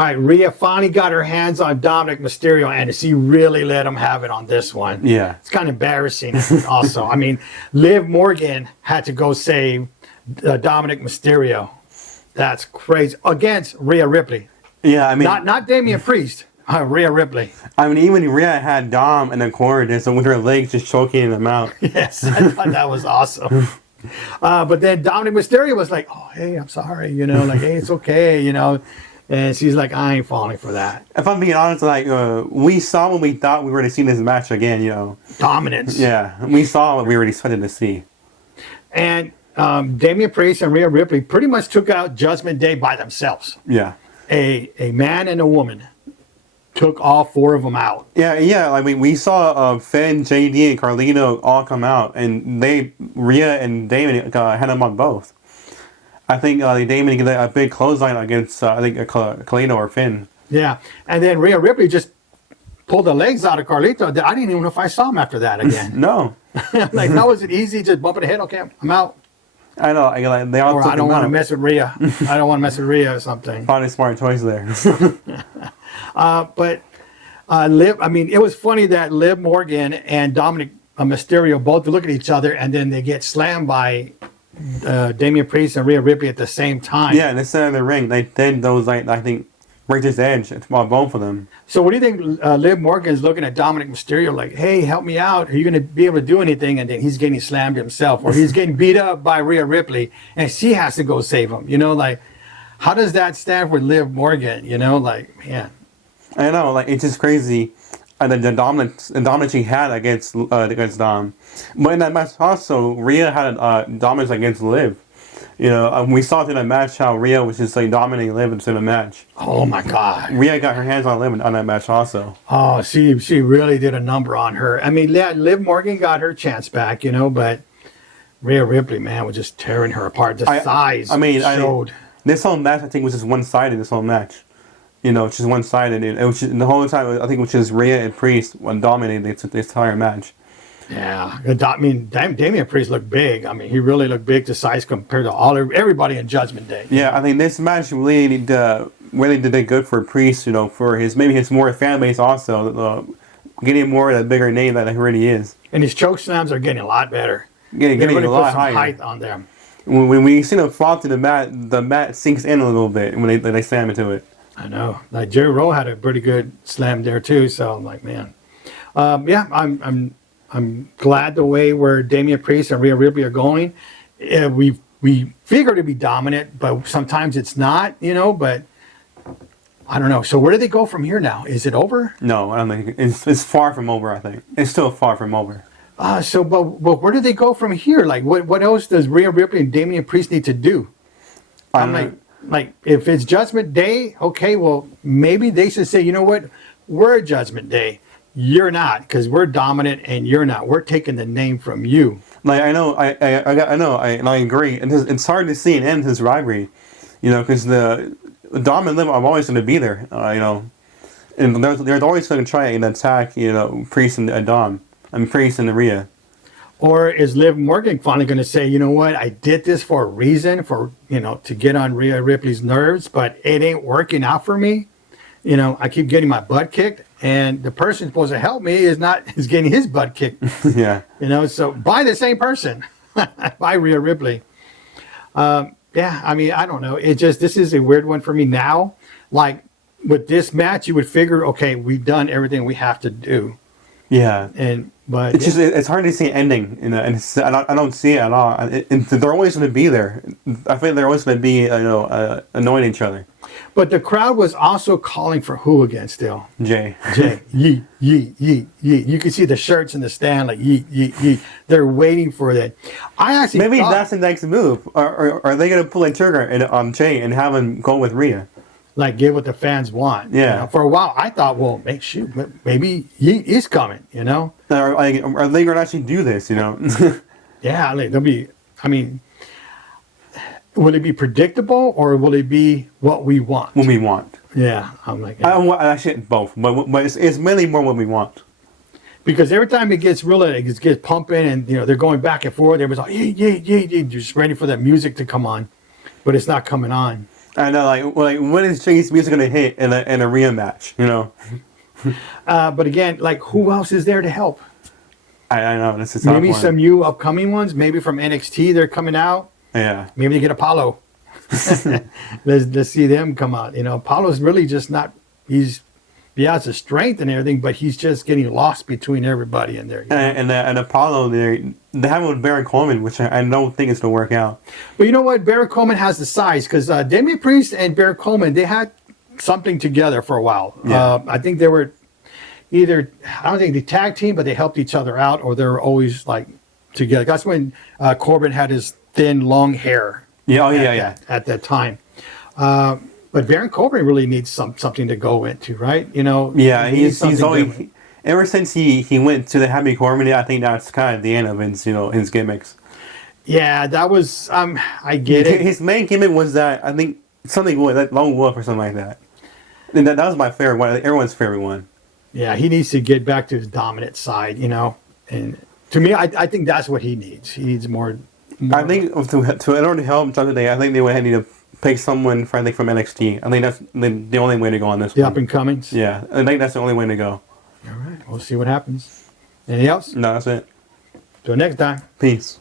All right, Rhea finally got her hands on Dominik Mysterio, and she really let him have it on this one. Yeah. It's kind of embarrassing also. I mean, Liv Morgan had to go save Dominik Mysterio. That's crazy. Against Rhea Ripley. Yeah, I mean... Not Damian Priest. Rhea Ripley. I mean, even Rhea had Dom in the corner, so with her legs just choking him out. Yes, I thought that was awesome. But then Dominik Mysterio was like, oh, hey, I'm sorry, like, hey, it's okay, And she's like, I ain't falling for that. If I'm being honest, like, we saw what we thought we were going to see in this match again, Dominance. Yeah, we saw what we were expected to see. And Damian Priest and Rhea Ripley pretty much took out Judgment Day by themselves. Yeah. A man and a woman took all four of them out. Yeah. I mean, we saw Finn, JD, and Carlito all come out, and Rhea and Damien had them on both. I think Damien get a big clothesline against I think Carlito or Finn. Yeah, and then Rhea Ripley just pulled the legs out of Carlito. I didn't even know if I saw him after that again. No. Like, how was it easy? Just bumping the head. Okay, I'm out. I know. They all. Or I don't want to mess with Rhea. I don't want to mess with Rhea or something. Probably a smart choice there. But Liv, I mean, it was funny that Liv Morgan and Dominik Mysterio both look at each other, and then they get slammed by Damian Priest and Rhea Ripley at the same time. Yeah, in the center of the ring, they did those, like, I think, Razor's Edge on both of them. So what do you think Liv Morgan's looking at Dominik Mysterio like, hey, help me out. Are you going to be able to do anything? And then he's getting slammed himself, or he's getting beat up by Rhea Ripley, and she has to go save him. Like, how does that stand with Liv Morgan? Like, man. I know, like, it's just crazy. The dominance he had against Dom. But in that match also, Rhea had dominance against Liv. We saw in that match how Rhea was just like dominating Liv in the match. Oh my God. Rhea got her hands on Liv on that match also. Oh, she really did a number on her. I mean, Liv Morgan got her chance back, but Rhea Ripley, man, was just tearing her apart. The size showed. This whole match, I think, was just one-sided, this whole match. Just one-sided. It was just, the whole time, I think it was just Rhea and Priest dominating this entire match. Yeah, I mean, Damian Priest looked big. I mean, he really looked big to size compared to everybody in Judgment Day. Yeah, I think this match really did it good for Priest. For his more fan base also, getting more of a bigger name that he already is. And his choke slams are getting a lot better. Getting really a lot put some higher. height on them. When we see them fall to the mat sinks in a little bit when they slam into it. I know. Like Jerry Rowe had a pretty good slam there too. So I'm like, man, yeah, I'm glad the way where Damian Priest and Rhea Ripley are going. We figured to be dominant, but sometimes it's not, But I don't know. So where do they go from here now? Is it over? No, I don't think it's far from over. I think it's still far from over. But where do they go from here? Like, what else does Rhea Ripley and Damian Priest need to do? Like, if it's Judgment Day, okay, well, maybe they should say, you know what, we're a Judgment Day. You're not, because we're dominant and you're not. We're taking the name from you. Like, I know, I agree. And it's hard to see an end to this rivalry, because the Dom and Liv are always going to be there, and they're always going to try and attack, Priest and Dom. Priest and Rhea. Or is Liv Morgan finally going to say, you know what, I did this for a reason, to get on Rhea Ripley's nerves, but it ain't working out for me. I keep getting my butt kicked, and the person supposed to help me is getting his butt kicked. Yeah. So by the same person, by Rhea Ripley. Yeah, I mean, I don't know. This is a weird one for me now. Like, with this match, you would figure, okay, we've done everything we have to do. Yeah. But it's it's hard to see an ending, and I don't see it at all. They're always going to be there. I think they're always going to be, annoying each other. But the crowd was also calling for who again still? Jey. Jey. Yeet, yeet, yeet, yeet. You can see the shirts in the stand like yeet, yeet, yeet. They're waiting for that. Maybe that's the next move. Or are they going to pull a trigger on Jey and have him go with Rhea? Like, get what the fans want. Yeah. For a while, I thought, well, maybe Yeet is coming, Are they going to actually do this, Yeah, like, they'll be, I mean, will it be predictable or will it be what we want? What we want. Yeah, I'm like... Actually, both, but it's mainly more what we want. Because every time it gets it gets pumping and, they're going back and forth, everybody's like, yeah, just ready for that music to come on. But it's not coming on. I know, like when is Jey's music gonna hit in a Rhea match? You know. But again, like who else is there to help? I know this is Maybe some new upcoming ones. Maybe from NXT they're coming out. Yeah. Maybe they get Apollo. let's see them come out. You know, Apollo's really just not. He has a strength and everything, but he's just getting lost between everybody in there. You know? And Apollo, they have with Baron Corbin, which I don't think is going to work out. But you know what? Baron Corbin has the size because Damien Priest and Baron Corbin, they had something together for a while. Yeah. I think they were either, I don't think they tag team, but they helped each other out, or they were always like together. That's when Corbin had his thin, long hair. Yeah, At that time. But Baron Corbin really needs something to go into, right? You know. Yeah, he needs he's something always different. ever since he went to the Happy Corbin. I think that's kind of the end of his gimmicks. Yeah, that was. I get it. His main gimmick was that I think something with that Lone Wolf or something like that. And that was my favorite one. Everyone's favorite one. Yeah, he needs to get back to his dominant side, you know. And to me, I think that's what he needs. He needs more. I think to in order to help Judgment Day, I think they would need to pick someone from NXT. I think that's the only way to go on this The one. up and comings. Yeah, I think that's the only way to go. All right, we'll see what happens. Anything else? No, that's it. Till next time. Peace.